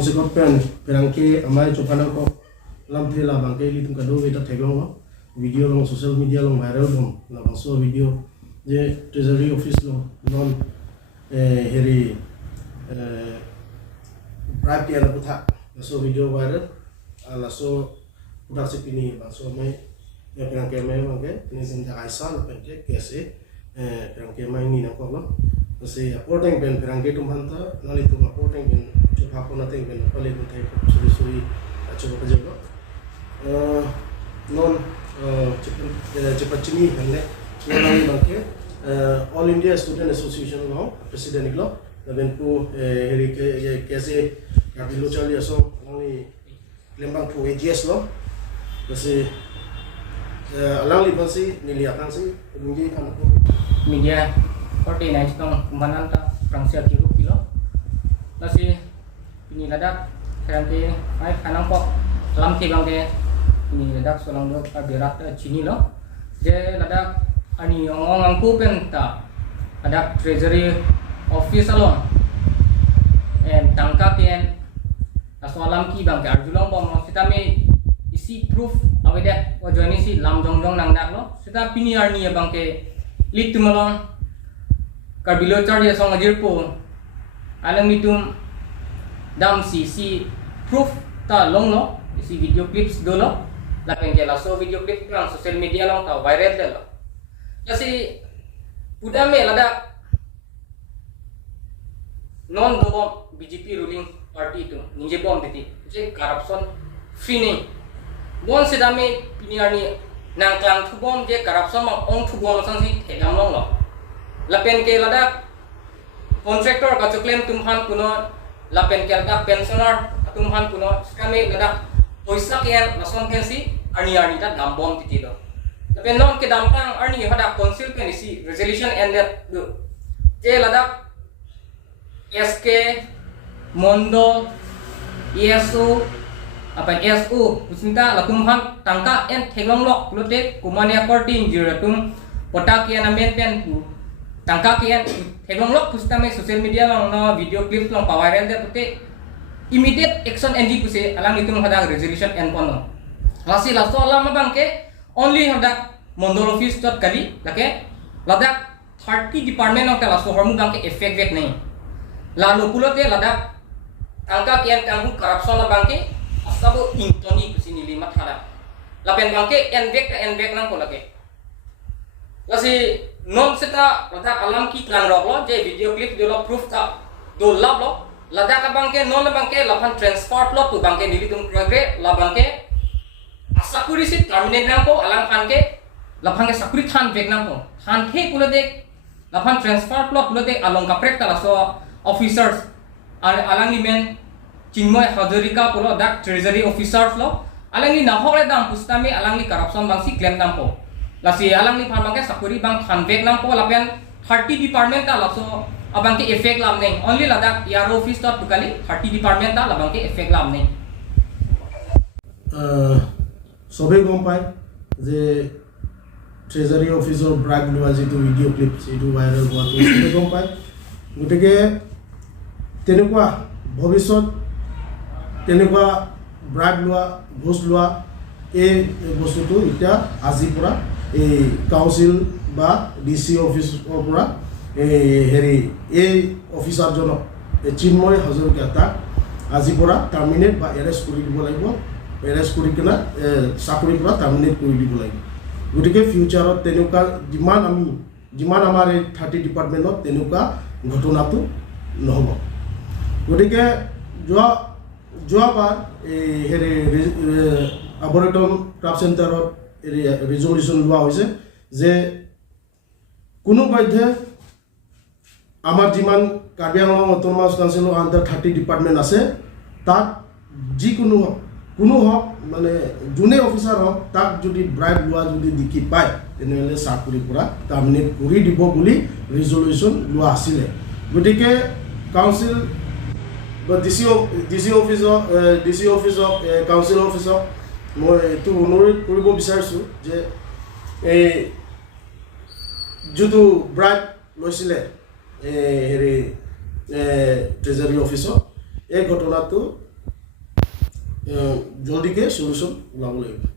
Consequent pen Pherangke Amei Chopana ko lam thela bangke li tum kado beta theglong video long social media long viral long la so video je treasury office long non heri bribe ya aputhak so video viral la so udah sepini so mai Pherangke Amei bangke ini sinta AISA la pente KSA Pherangke Amei ni na ko lo se apporting pen Pherangke tum hanta nali tum apporting pen Hapo natin ben palit mo tayo suri coba kerja lo non cepat cini hanya ngalami bangke All India Student Association lo presiden lo dan ku hari ke KSA kabilo cali aso ngali lembang ku AGS lo kasi alang liban si niliakan si menjadi kan media partai naik tong kumanan ta Pherangke kiru pilo nasi ini ladak Pherangke ai kanang pok alamki bangke ini ladak solang do kabirat chini lo je ladak ani ong angku penta ada treasury office alon tangka ken aso alamki bangke arjulong bom kita me isi proof awede wajoni si lam dong nang dak lo kita pini arni bangke lit tumalong kabilo charge song ajirpo alang mitum dam si proof ta long lo si video clips dolo la pengke la so video clip lang social media long ta viral de lo kasi puda me lada non do BJP ruling party tu nije bom diti je corruption free ne bon se dame piniani nang klang thu bom je corruption ma ong thu bom sang si thegam long lo la pengke lada contractor ka claim tumhan kuno lapen kelka pensioner atumhan kuno kami lada poisa kian nason pensi arni ta dambom titi do tapi non ke dampang arni hada council pen isi resolution ended do je lada SK mondo ESU apa SU usinta lakumhan tangka en theglong lok lote kumania party jiratum potakian amen pen ku tangka kian heglong lok pustame social media long no video clips long viral de puti immediate action NG puse alang itu hada resolution en pono lasi laso alam bangke only hada mondol office tot kali lake ladak 30 department of tala so hormu bangke effect vek nahi lalu pulote ladak angka kian kanggu corruption la bangke asabu intoni kusini limat hada lapen bangke en vek nang ko lake lasi non seta ladak alamki klang rok lo je video clip dolo proof ta do lab lo ladak bangke non bangke lapan transfer lo tu bangke nili tum progre la bangke asakuri sit terminate nang ko alang khan ke lapan ke sakuri khan vek nang ko khan the kula dek lapan transfer lo kula dek along ka prek ta so officers alang ni men chingmoy hazarika pulo dak treasury officers lo alang ni nahore dam pustame alang ni corruption bangsi claim nang ko lasi alang ni phan bangke sakuri bang khan vek nang ko lapen 30 department ta laso abang ke effect lam nei only ladak yar office dot bukali 30 department ta labang ke effect lam nei sobe gom pai je treasury office or brag lua jitu video clip jitu viral hua tu sobe gom pai guteke tenekwa bhobishot tenekwa brag lua Ghosh lua এই বস্তুটো এটা আজি পৰা এই council বা DC অফিসৰ পৰা হেৰি এই অফিচাৰজনক চিন্ময় হাজৰিকা তাক আজি পৰা টাৰ্মিনেট বা এৰেষ্ট কৰি দিব লাগিব এৰেষ্ট কৰি কিনা চাকৰিৰ পৰা টাৰ্মিনেট কৰি দিব লাগিব গতিকে ফিউচাৰত তেনেকুৱা যিমান আমাৰ এই 30 ডিপাৰ্টমেণ্টত তেনেকুৱা ঘটনাটো নহ'ব গতিকে যোৱাবাৰ এই হেৰি আবৰেটন ক্ৰাফ্ট চেণ্টাৰত ৰিজলিউশ্যন লোৱা হৈছে যে কোনো বাধ্যে আমাৰ যিমান কাৰ্বি আংলং অট'নমাছ কাউন্সিলৰ আণ্ডাৰ 30 ডিপাৰ্টমেণ্ট আছে তাত যিকোনো কোনো হওক মানে যোনে অফিচাৰ হওক তাক যদি ব্ৰাইব লোৱা যদি দেখি পায় তেনেহ'লে চাকৰিৰ পৰা টাৰ্মিনেট কৰি দিব বুলি ৰিজলিউশ্যন লোৱা আছিলে গতিকে কাউন্সিল বা ডিচি অফিচক কাউন্সিল অফিচক মই এইটো অনুৰোধ কৰিব বিচাৰিছোঁ যে এই যিটো ব্ৰাইব লৈছিলে হেৰি ট্ৰেজাৰী অফিচত এই ঘটনাটো জলদিকে সলিউশ্যন ওলাব লাগিব